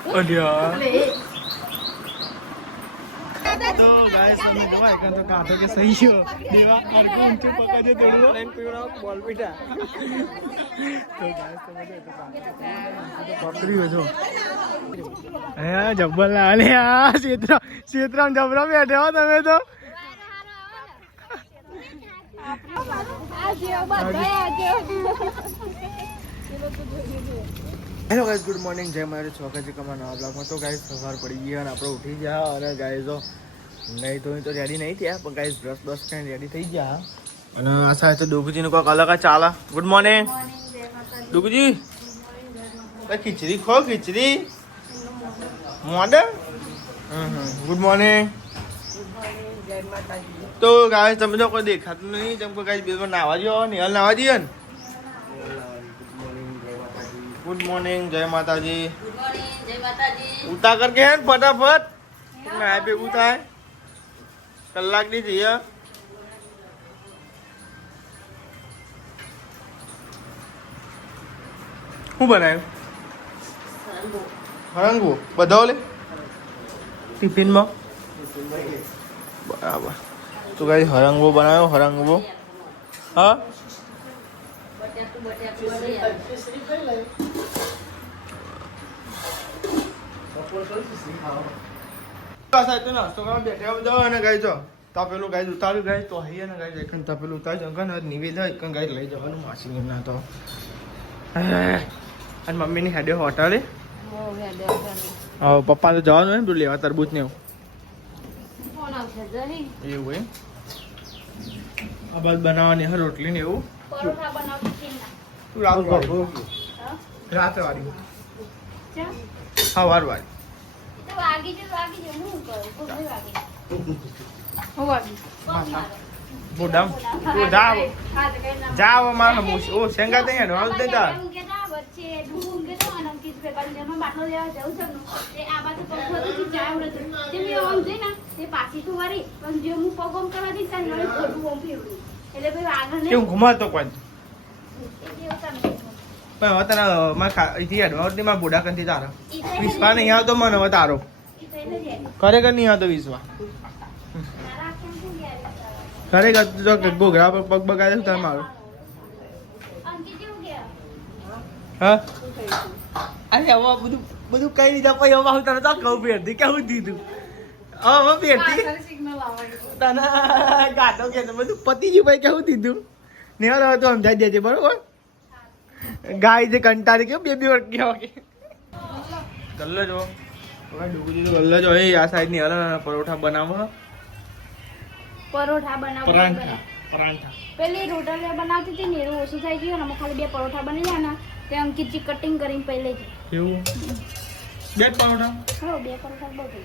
તો ગાઈસ તમે જોવા એકન તો કાઢો કે સહી ગયો દેવા અરકો ઊંચો પકડજો થોડું લાઈન પીવડા બોલ પીટા તો ગાઈસ તમે જો તો પકડી જો હે જબ્બર લાલે આ ક્ષેત્રમ જબરા બેઠે હો તમે તો હેલો ગાઈસ ગુડ મોર્નિંગ જય મારે છોકરી કમાનો આ બ્લોગમાં તો ગાઈસ સવાર પડી ગઈ અને આપણે ઉઠી ગયા અને ગાઈસ જો નહીં તો રેડી નહીં થયા પણ ગાઈસ બ્રશ કરીને રેડી થઈ ગયા અને આ સાથે ડુગુજીનું કોઈક અલગ ચાલે ગુડ મોર્નિંગ ડુગુજી ખીચડી ખો ખીચડી મોડે ગુડ મોર્નિંગ તો ગાઈસ તમે તો કોઈ દેખાતું નહીં જેમ કે ગાઈસ બિલકુલ નાવા જો નિહાલ નાવા જઈએ ને गुड मॉर्निंग जय माता जी उठा करके है फटाफट मैं पे उठा है कलाक नहीं चाहिए શું બનાવ્યું હરંગવો બધા લે ટિફિનમાં બરાબર તો ગાઈ હરંગવો બનાવ્યો હરંગવો હા નાસ્તો કરવા બેઠા બધા અને ગાઈ જો તપેલું ગાય ઉતાર્યું ગાય તો હૈયા ને ગાય એકન તપેલું ઉતારી અંકન નિવેદ એકન ગાય લઈ જવાનું માસી ના તો અને મમ્મીની હેડે હોટલે પપ્પા તો જવાનું હોય ને તું લેવા તરબૂચ ને એવું એમ આ બાદ બનાવવાની હે રોટલી ને એવું તું રાત વાળી સવાર વાળી જાવ મારા ઓ શેંગા તઈ હેડવાનું જ નહીં કેવું ઘુમાતો કોઈ પણ તને મારા બોડા કંથી તારો વિશ્વા નહીં આવતો મને હવે તારો ખરેખર નહીં આવતો વિશ્વા ખરેખર ઘોઘરા પર પગ બગાડે શું તારે મારો હા અરે હવે બધું કઈ લીધા પછી હવે હું તને તો કહું ફેરથી કેવું દીધું હવે ફેરથી તને ગાતો કે બધું પતી ગયું ભાઈ કેવું દીધું ને હવે તો સમજાઈ દેજે બરોબર ગાય જે કંટાળી કે બે વર્ષ ગયા કે કલ્લો જો ડુગુજી તો કલ્લો જો આ સાઈડ ની હલા પરોઠા બનાવો પરાઠા પેલી રોટલી બનાવતી હતી ને એવું ઓછું થઈ ગયું ને ખાલી 2 પરોઠા બની જાય ને તે અંકિતજી કટિંગ કરીને પહેલે જ એવું 2 પરોઠા હા 2 પરોઠા બહુ થઈ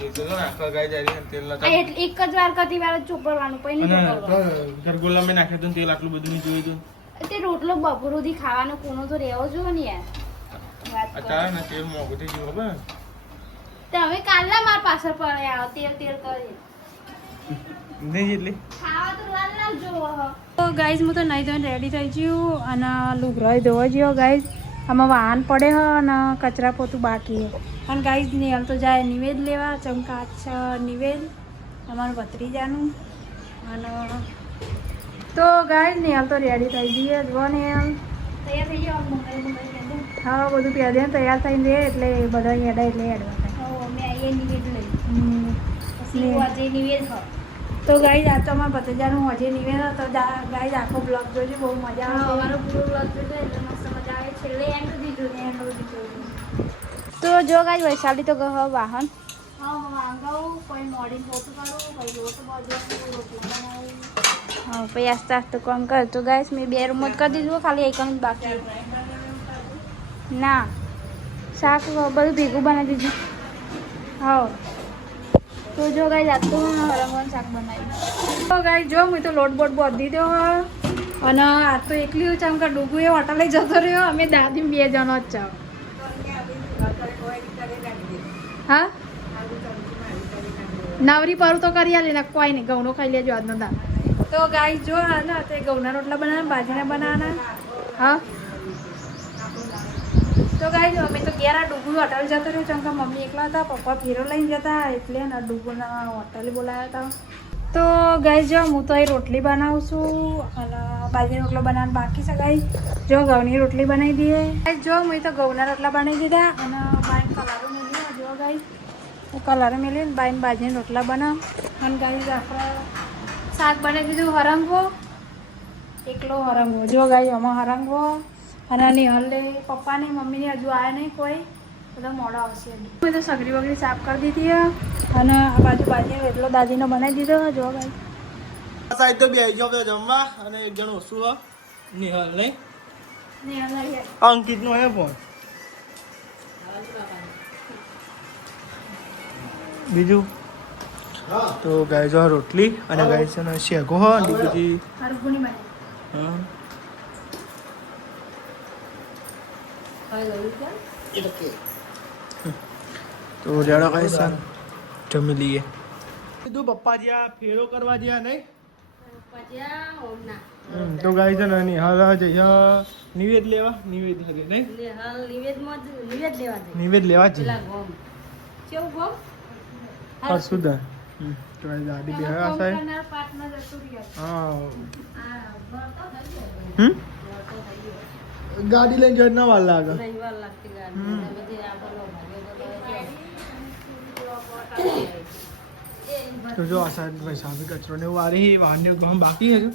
ગયું તો આખા ગાય જાય તેલ ના એક જ વાર કતી વાર ચોપડવાનું પછી નહીં ચોપડવાનું ગરગોલા મે નાખે તો તેલ આટલું બધું નહીં જોયું તે રોટલો બપોર સુધી ખાવાનો કોનો તો રહેવો જોઈએ ને યાર અત્યારે ને તેલ મોંઘું થઈ ગયું ખબર તો હવે કાલના માર પાછળ પડે આવો તેલ કરી નહીં જેટલી ખાવા તો લાલ જોવો તો ગાઈસ હું તો નહીં ધોઈને રેડી થઈ ગયું અને લુગરાઈ ધોવા ગયો ગાઈસ આમાં વાહન પડે હ અને કચરા પોતું બાકી અને ગાઈસ નેલ તો જાય નિવેદ લેવા ચમકાચ નિવેદ અમારું ભત્રીજાનું અને તો ગાઈસ નેલ તો રેડી થઈ ગઈ જો નેલ તૈયાર થઈ ગયો હા બધું પહેરીને તૈયાર થઈને રે એટલે બધા હેડા એટલે હેડવા થાય મેં અહીંયા નિવેદ લઈ પછી આજે નિવેદ હ તો ગાઈસ આ તો અમારા ભત્રીજાનું હજે નિવેદ તો ગાઈસ આખો બ્લોગ જોજો બહુ મજા આવે અમારો પૂરો બ્લોગ જોજો એટલે મસ્ત મજા આવે છેલ્લે એન્ડ સુધી જોજો એન્ડ સુધી જોજો તો જો ગાઈસ વૈશાલી તો ગહ વાહન હા વાંગાવું કોઈ મોડી પોતું કરું કોઈ રોટ બધું રોટલા બનાવું હા પછી આસ્તે આસ્તે કામ કર તો ગાઈસ મેં 2 રૂમ જ કરી દીધું ખાલી એક જ બાકી ના શાક બધું ભેગું બનાવી દીધું હા તો જો ગાઈસ આ તો હરંગવાનું શાક બનાવ્યું તો ગાઈસ જો હું તો લોટ બોટ બાંધી દીધો અને આ તો એકલી ચમ કે ડુગુ એ હોટલે જતો રહ્યો અમે દાદી 2 જણો જ ચાવ હા નવરી પરું તો કરી આલે ને કોઈ નહીં ઘઉંનો ખાઈ લેજો આજનો દાળ તો ગાઈસ જો ના તે ઘઉંના રોટલા બનાવવાના બાજરીના બનાવવાના હા તો ગાઈસ અમે તો યાર આ ડુગુ હોટલ જતો રહ્યો ચમ કે મમ્મી એકલા હતા પપ્પા ફેરો લઈને જતા એટલે ને ડુગુના હોટલે બોલાયા હતા તો ગાઈસ જો હું તો અહીં રોટલી બનાવું છું અને બાજરી રોટલો બનાવવાનું બાકી છે ગાઈસ જો ઘઉંની રોટલી બનાવી દઈએ ગાઈસ જો મેં તો ઘઉંના રોટલા બનાવી દીધા અને બાઈન કલારો મેળવી જો ગાઈસ હું કલારો મેળવીને બાઈન બાજરીના રોટલા બનાવ અને ગાઈસ આપણે શાક બનાવી દીધું હરંગવો એકલો હરંગવો જો ગાઈસ આમાં હરંગવો અને નિહલે પપ્પાને મમ્મીને હજુ આવ્યા નહીં કોઈ બધા મોડા આવશે મેં તો સગડી વગડી સાફ કરી દીધી અને આ બાજુ બાજરી એટલો દાદીનો બનાવી દીધો જો ભાઈ સાઈડ તો બે આવી જાવ જમવા અને એક જણ ઓછું હો નિહાલ નહીં અંકિત નો હે ફોન બીજું તો ગાય જો રોટલી અને ગાય છે ને શેકો હો અને બીજી હરગુની બને હા તો રેડો ગાય છે જમી લઈએ કીધું પપ્પા જ્યાં ફેરો કરવા જ્યાં નહીં તો ગાય છે ને નિહાલ જઈએ નિવેદ લેવા નિવેદ હગે નહીં નિવેદ લેવા જ સુધા તો ગાડી બે આ સાહેબ હા ગાડી લઈને જઈને ના વાર લાગે તો જો આ સાહેબ ભાઈ સાહેબ કચરો ને વારી વાહનને ઘઉં બાકી હજુ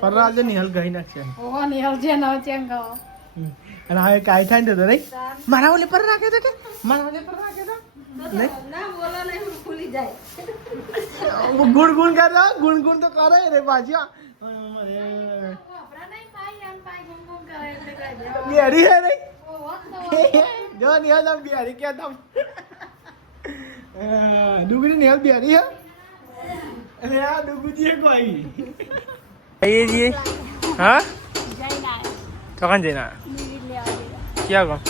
પર આજે નિહલ ગઈ નાખશે અને હા કાઈ થાય ને તો નહીં મારા ઓલે પર રાખે તો કે મારા ઓલે પર રાખે તો ગુણ ગુણ કર ગુણ ગુણ તો કરે રે બાજીયા बिहारी है नहीं जो निहाल हम बिहारी क्या था डुगरी निहाल बिहारी है अरे यार डुगू जी है कोई ये जी हाँ तो कौन देना क्या कौन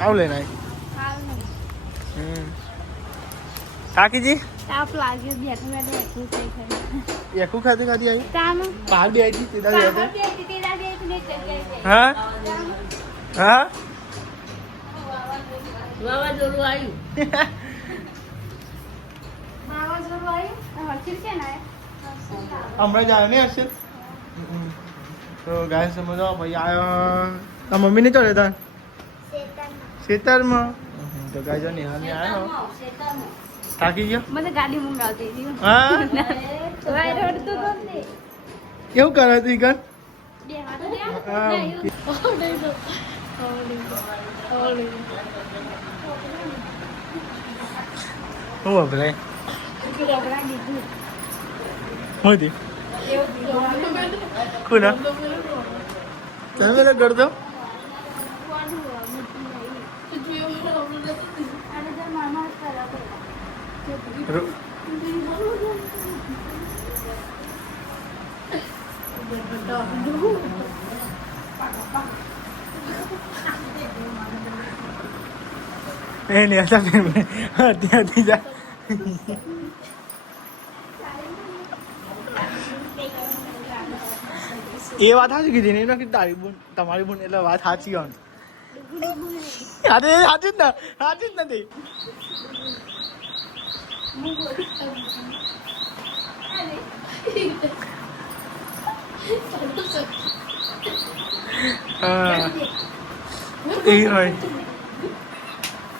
आओ लेना है काकी जी ताप लागे बैठे बैठे एकू खाती खाती आई काम बाहर भी आई थी सीधा भी आते हाँ हाँ बाबा जोरू आई हर्षिल क्या ना है हमारे जाने नहीं हर्षिल तो गाय समझो भाई आयो तो मम्मी नहीं चले था शेतर में तो गाय जो निहाल में आया हो ताकि क्या મને ગાડી મંગાવતી હતી હા વાય રોડ તો બંધ કેવું કરે તી કર બે હાથ દે હું અભરે મોદી કોના તમે મેરે કર દો नहीं ऐसा फिर मैं आती आती जा એ વાત સાચી કીધી ને એમને તારી બોન તમારી બોન એટલે વાત સાચી હોય અરે સાચી જ ના સાચી જ નથી એ હોય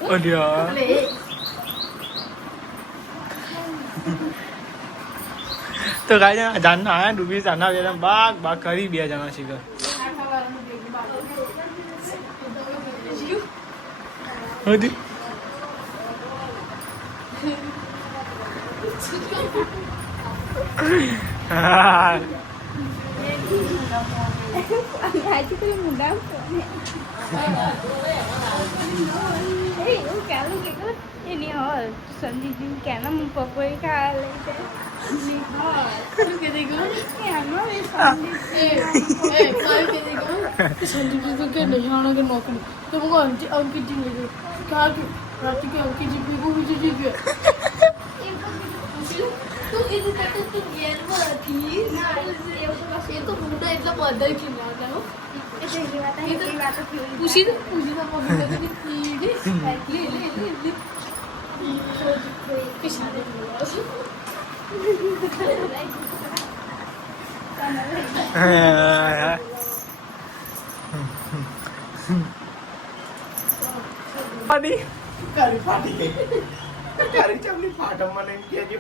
અલ્યા તો ગાય જાનના આયા ડૂબી જાનના વેલા બાગ બાગ કરી બે જણા શીખર હોતી હા આજે તો મુંડા એ હું કેલું કે એની હોલ સંદીજી કેના મુ પપ્પોએ ખા લે છે ની હોલ શું કે દેગો કે આનો એ સંદીજી કાલ કે દેગો સંદીજી તો કે નહીં આનો કે નોકરી તો મુ અંકિત જી ને કાલ કે રાત કે અંકિત જી ભેગું બીજું જી ગયો તું એ રીતે તું ગેરમાં હતી ના એવું તો બસ એ તો મુંડો એટલે બધા કિનાર ગયો પૂછી તો મમ્મી તો પાડી કારી ફાટી ગઈ કારી ચમની ફાટમ મને એમ કહેજો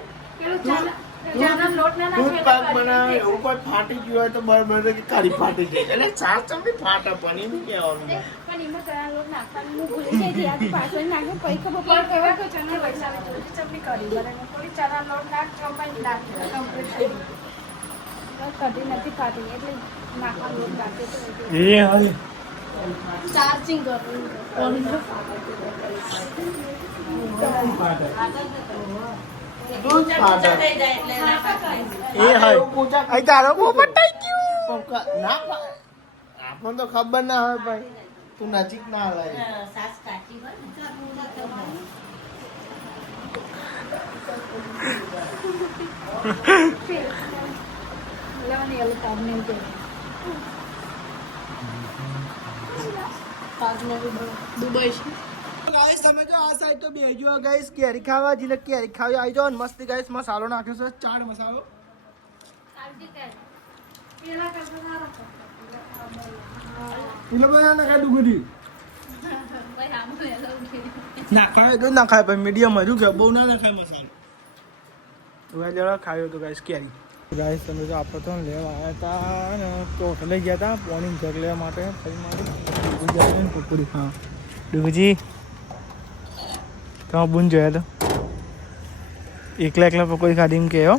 દૂધ પાક બનાવે એવું કોઈ ફાટી ગયું હોય તો બરાબર કે કારી ફાટી ગઈ એટલે ચાર ચમની ફાટે પણ એમ કહેવાનું પણ એમાં ચણા લોટ નાખવાનું હું ભૂલી ગઈ હતી આથી પાછળ નાખ્યો પછી ખબર પડી કેવા તો ચણા વૈસાને થોડી ચમની કરી બરાબર થોડી ચણા લોટ નાખ ચોપાઈ નાખી કમ્પ્લીટ થઈ ગઈ કઢી નથી ફાટી એટલે નાખવાનો લોટ નાખ્યો તો એ હાલે ચાર્જિંગ કરવું દૂધ ફાટે એ હાય આ તારો પોપટાઈ ગયું ના આપણને તો ખબર ના હોય ભાઈ તું નજીક ના લાય સાસ કાચી હોય લેવાની એલું કામ નહીં કે દુબઈ છે ગાઈસ તમે જો આ સાઈડ તો બેજો ગાઈસ કેરી ખાવા જીને કેરી ખાવી આવી જાવ મસ્ત ગાઈસ મસાલો નાખ્યો છે ચાટ મસાલો પેલા કરતા એટલે બધા નાખા ડુગડી નાખાય તો નાખાય પણ મીડિયમ હજુ કે બહુ ના નાખાય મસાલો હવે લેવા ખાયો તો ગાઈસ કેરી ગાઈસ તમે જો આપણે તો લેવા આવ્યા હતા અને તો લઈ ગયા હતા પોણી જગ લેવા માટે ફરી મારી કુકડી હા ડુગજી તમે બુન જોયા તો એકલા એકલા પકોડી ખાધી એમ કહો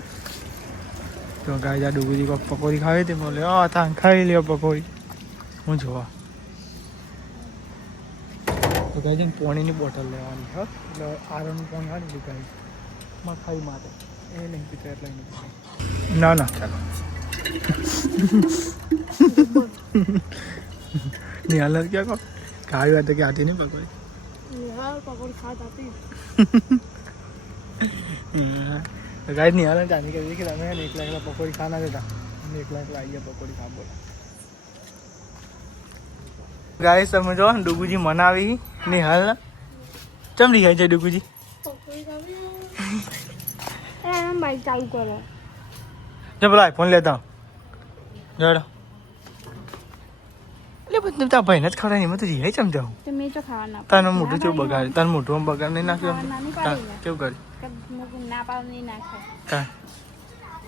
તો ગાય ડુગરી પકોડી ખાવી હતી બોલે તા ખાઈ લ્યો પકોડી હું જોવા તો ગાય છે પાણીની બોટલ લેવાની હા એટલે આરોનું પાણી હા ને ગાય મખાઈ માટે એ નહીં પીતો એટલે નહીં ના ના ચાલો નહીં હાલ ક્યાં કહો ખાવી વાત કે આતી નહીં પકોડી પકોડી ખાત હતી गाइस नहीं आ रहा जाने के लिए कि हमें एकला एकला पकौड़ी खाना देता हम एकला एकला आइए पकौड़ी खा बोला गाइस समझो डुगुजी मनावी नहीं हाल चम नहीं खाई डुगुजी બાઈક ચાલુ કરો जब बोला आईफोन लेता हूँ जरा ले बंदे ता भाई नच खड़ा नहीं मैं तुझे यही समझाऊँ તો મેં તો ખાવાના तानो मोटू जो बगाड़ तानो मोटू हम बगाड़ नहीं ना क्यों ખાવાના નહીં પાડી क्यों कर ના પાડ નહીં નાખે का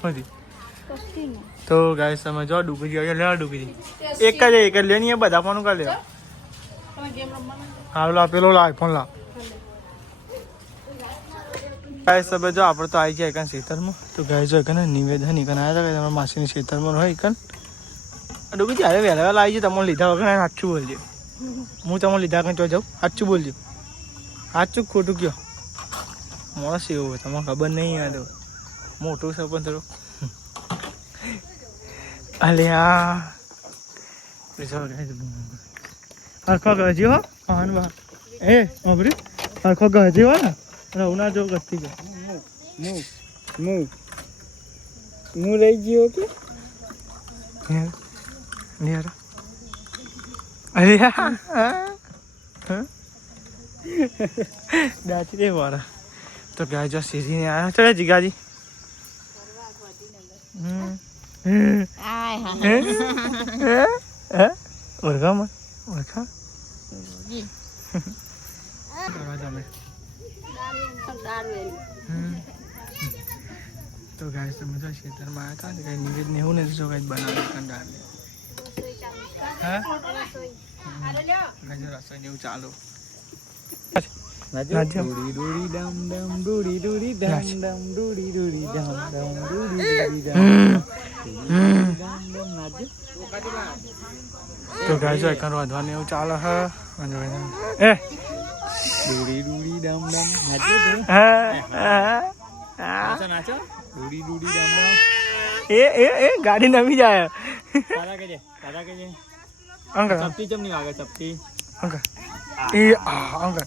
होती કસ્તી ને तो गाइस समझो डुगुजी आया ले डुगुजी एक कर लेनी है बता फोन कर ले તમે ગેમ રમવાના हाँ ला पेलो ला आईफोन ला गाइस सब जो आप तो आई गया कन क्षेत्र में तो गाइस जो कन निवेदन कन आया था कि તમારા માસીની क्षेत्र में હોય કન ડુગી જ્યારે વહેલા વહેલા આવી જાય તમને લીધા વગર સાચું બોલજો હું તમને લીધા કન તો જાઉં સાચું બોલજો સાચું ખોટું કયો માણસ એવું હોય તમને ખબર નહીં યાદ મોટું છે પણ થોડું અલે આ હરખો ગજો હા બા એ અબરી હરખો ગજો ને રવના જો ગતી ગયો હું લઈ ગયો કે યાર અરે દાચી દે વારા તો ગાય જો સીધી ને આયા ચલે જીગાજી ઓળખા માં ઓળખા તમે તો ગાય તમે તો ખેતરમાં આવ્યા હતા ને કઈ નિવેદ ને એવું નથી જો કઈ બનાવે કંડાળ હા રસોઈ એવું ચાલુ ડુડી ડુડી ડમ ડમ ડુડી ડુડી ડમ ડમ ડુડી ડુડી ડમ ડમ ડુડી ડુડી ડમ ડમ નાજે તો ગાય જો એકન વધવાનું એવું ચાલે હે એ ડુડી ડુડી ડમ ડમ નાજે નાચો નાચો ડુડી ડુડી ડમ ડમ એ ગાડી નવી જાય તારા કેજે અંકલ ચપટી ચમ ની વાગે ચપટી અંકલ એ અંકલ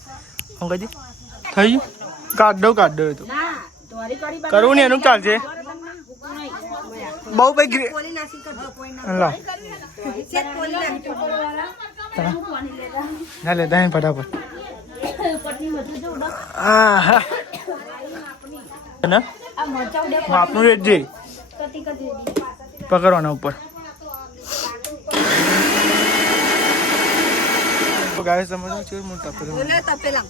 અંકલજી થઈ ગયું કાઢ દો એ તો ના તો કરવું ને એનું ચાલશે બહુ ભાઈ લા ના લે દાય ફટાફટ હા આપનું રેટ જઈ પકડવાના ઉપર ગાય સમજો છે હું તપેલા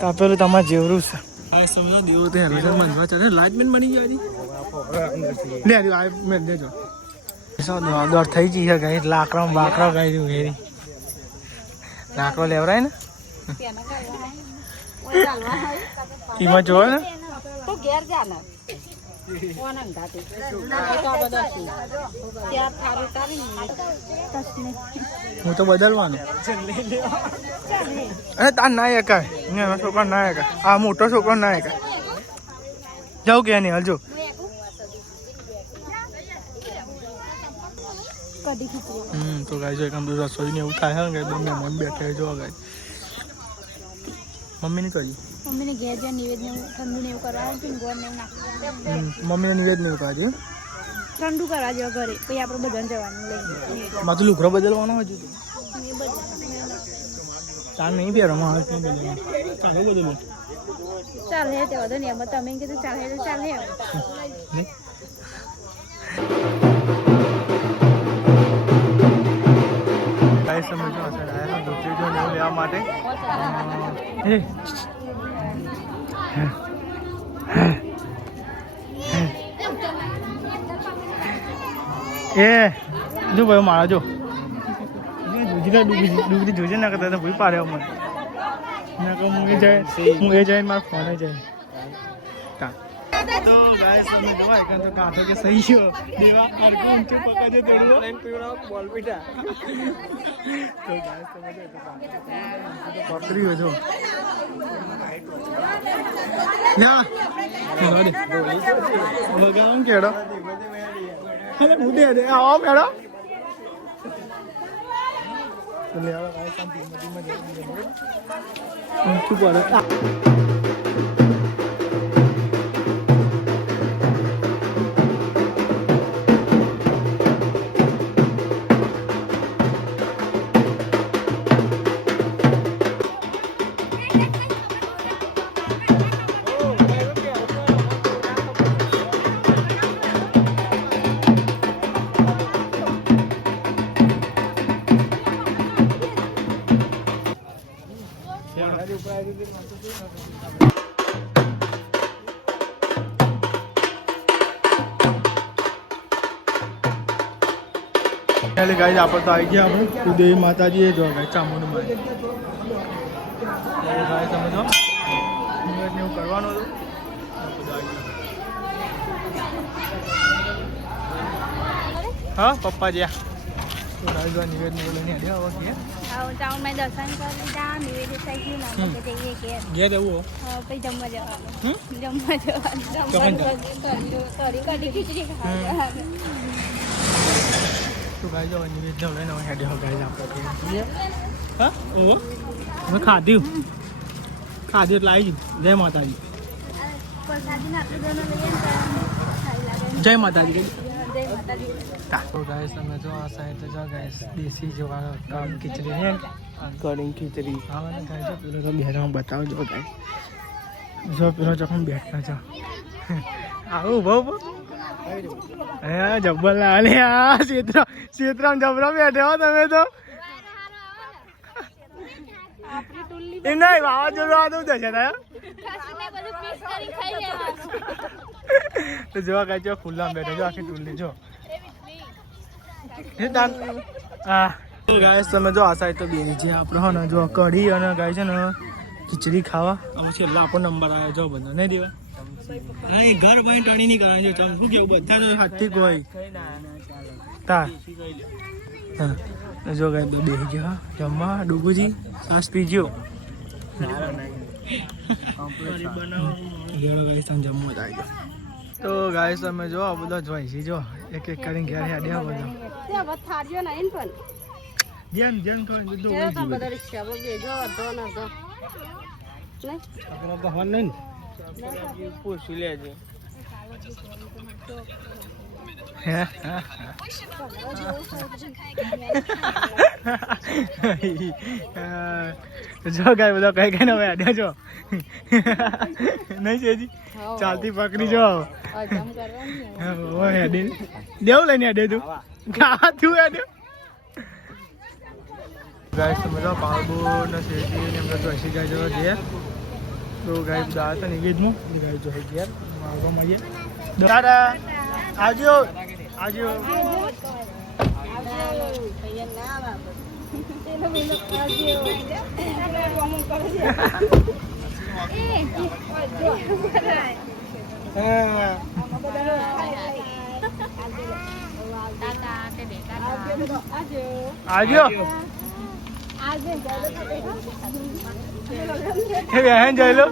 તાપેલું તમારે જેવરું છે આ સમજો દેવો તો હેરો મંજવા ચાલે લાજમેન બની ગયા લે આ મેં દેજો દોડ થઈ ગઈ છે ગાય લાકડા બાકડા ગાય દઉં ઘેરી લાકડો લેવરાય ને એમાં જોવે ને હું તો બદલવાનું અરે તાર ના એકાય એના છોકરા ના એકાય આ મોટો છોકરો ના એકાય જાઉં કે નહીં હલજો તો ગાય જો એક બધું રસોઈ ને એવું થાય ને મહેમાન બેઠે જો ગાય મમ્મીને કહ્યું મમ્મીને ઘેર જ્યાં નિવેદ ને ઠંડુ ને એવું કરવા છે ને ગોળ ને એવું નાખવું મમ્મીને નિવેદ ને એવું કરવા દે ઠંડુ કરવા જેવા ઘરે પછી આપણે બધાને જવાનું લઈને માથું લુગડો બદલવાનો હજુ ચાલ નહીં પહેરવામાં આવે ચાલો બદલો ચાલે તે વધુ નહીં એમાં તમે કીધું ચાલે તો ચાલે ગાય સમજો લેવા માટે એ જો ભાઈ મારા જો ડૂબી જોજે ના કરતા ભૂઈ પાડે મને ના કહું હું એ જાય મારા ફોને જાય તો ગાય સમય દવા એક તો કાંઠો કે સહી ગયો દેવા અરકો ઊંચો પકડજો દોડવો લાઈન પીવડા બોલ બેટા તો ગાય સમય તો પકડી જો ના હેલો દે બગામ કેડો અરે મુદે દે આવો મેડો તો લે આવો ગાય શાંતિ મજા ઊંચું પડે ગાય આપણે તો આવી ગયા આપણે કુદેવી માતાજી એ જો ગાય ચામુંડ માં ગાય સમજો નિવેદ ને એવું કરવાનું હતું હા પપ્પા જ્યાં તો ગાય જો નિવેદ ને લઈને આવ્યા હવે ટાઉન માં દર્શન કરી લીધા નિવેદ થઈ ગયું ને જઈએ ઘેર ઘેર જવું પછી જમવા જવાનું કઢી ખીચડી ખાવા તો ગાય જો નિવેદ ને લઈને હેડે ગાય આપણે હા ઓહો મેં ખાધ્યું એટલે આવી ગયું જય માતાજી જય માતાજી તો ગાય તમે જો આ સાઈડ જો ગાય દેશી જેવા કામ ખીચડી હે કઢી ખીચડી હા ને ગાય જો પેલો તો બેરા બતાવજો ગાય જો પેલો જખમ બેઠા છો આવું બહુ હા જબ્બલ અરે હા ક્ષેત્રમાં જબરા બેઠે હો તમે તો એ નહીં વાવાઝોડું આ તો જશે તો જોવા કાંઈ જો ખુલ્લા બેઠો જો આખી ટુલ્લી જો હા ગાય તમે જો આ સાઈડ તો બે છે આપણે હો ને જો કઢી અને ગાય છે ને ખીચડી ખાવા હવે છેલ્લા આપણો નંબર આવ્યો જો બધા નહીં દેવા હા એ ઘર ભાઈ ટણી નહીં કરવાની જો શું કેવું બધા તો હાથથી હોય તા હા જો ગાય બે ગયો જમવા ડુગુજી સાસ પીજો તો ગાય તમે જો આ બધા જોઈ છે જો એક એક કરીને ઘેર હેડ્યા બધા જેન જેન કહે બધું છે તો બધા રિક્ષામાં બેજો અડધો ને અડધો નહીં આપણે ગહન નહીં પૂછી લેજે જો ગાય બધા કઈ કઈ હવે આડ્યા છો નહીં છે ચાલતી પકડી જો દેવ લઈને આડે તું કા તું આડે ગાય તમે જો પાવબો ને શેરડી ને એમ તો હસી ગાય જવા દે તો ગાય બધા હતા ને ગીત હું ગાય જો ગયા મારવા મળીએ દાદા આવજો આવજો આવજો બહેન જોઈ લો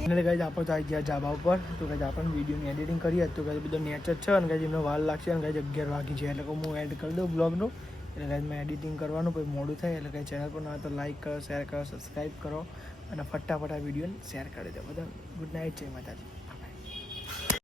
એટલે ગાઈઝ આપણે તો આવી ગયા ધાબા ઉપર તો ગાઈઝ આપણને વિડીયોની એડિટિંગ કરીએ તો ગાઈઝ બધો નેચર છે અને ગાઈઝ એમનો વાર લાગશે અને ગાઈઝ 11 વાગી છે એટલે હું એડ કરી દઉં બ્લોગનું એટલે ગાઈઝ મેં એડિટિંગ કરવાનું પછી મોડું થાય એટલે ગાઈઝ ચેનલ પર ના તો લાઈક કરો શેર કરો સબસ્ક્રાઈબ કરો અને ફટાફટ આ વિડીયોને શેર કરી દો બધા ગુડ નાઇટ જય માતાજી.